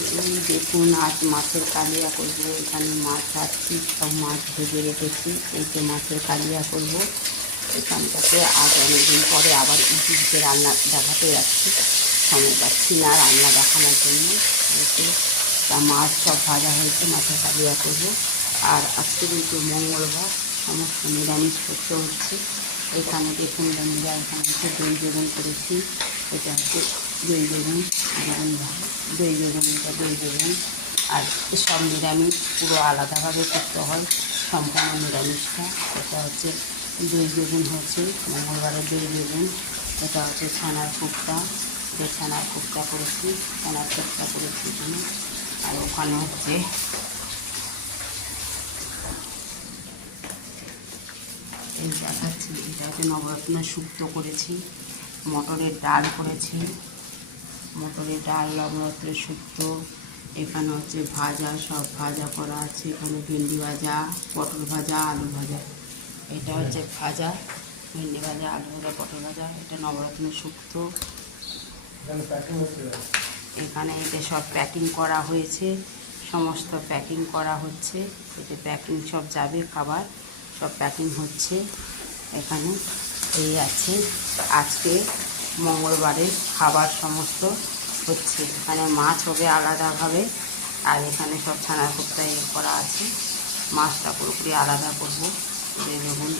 এই দেখুন আজ মাছের কালিয়া করব। এখানে মাছ রাখছি, সব মাছ ভেজে রেখেছি। এই যে মাছের কালিয়া করব এখানটাতে। আজ অনেকদিন পরে আবার ইউটিউবে রান্না দেখাতে যাচ্ছি, সময় পাচ্ছি না রান্না দেখানোর জন্য। এতে তা মাছ সব ভাজা হয়েছে, মাছের কালিয়া করব। আর আজকে যেহেতু মঙ্গলবার, সমস্ত নিরামিষ করতে হচ্ছে। এখানে দেখুন বন্ধুরা, এখানে হচ্ছে দই বেগুন করেছি। এটা হচ্ছে দই বেগুন, দই বেগুন, এটা দই বেগুন। আর সব নিরামিষ, পুরো আলাদাভাবে করতে হয় সম্পূর্ণ নিরামিষটা। এটা হচ্ছে দই বেগুন, হচ্ছে মঙ্গলবারের দই বেগুন। এটা হচ্ছে ছানার কোপ্তা, যে ছানার কোপ্তা করেছি, ছানার কোপ্তা করেছি এখানে। আর ওখানে হচ্ছে এই দেখাচ্ছি, এটা হচ্ছে নবরত্ন শুক্তো করেছি, মটরের ডাল করেছি, মটরের ডাল, নবরত্নের শুক্তো। এখানে হচ্ছে ভাজা, সব ভাজা করা আছে। এখানে ভেন্ডি ভাজা, পটল ভাজা, আলু ভাজা। এটা হচ্ছে ভাজা, ভেন্ডি ভাজা, আলু ভাজা, পটল ভাজা। এটা নবরত্নের শুক্তো। এখানে এটা সব প্যাকিং করা হয়েছে, সমস্ত প্যাকিং করা হচ্ছে। এতে প্যাকিং সব যাবে, খাবার সব প্যাকিং হচ্ছে এখানে। এই আছে আজকে মঙ্গলবারের খাবার সমস্ত হচ্ছে। এখানে মাছ হবে আলাদাভাবে, আর এখানে সব ছানার কোপ্তা করা আছে। মাছটা পুরোপুরি আলাদা করবো, দেখুন।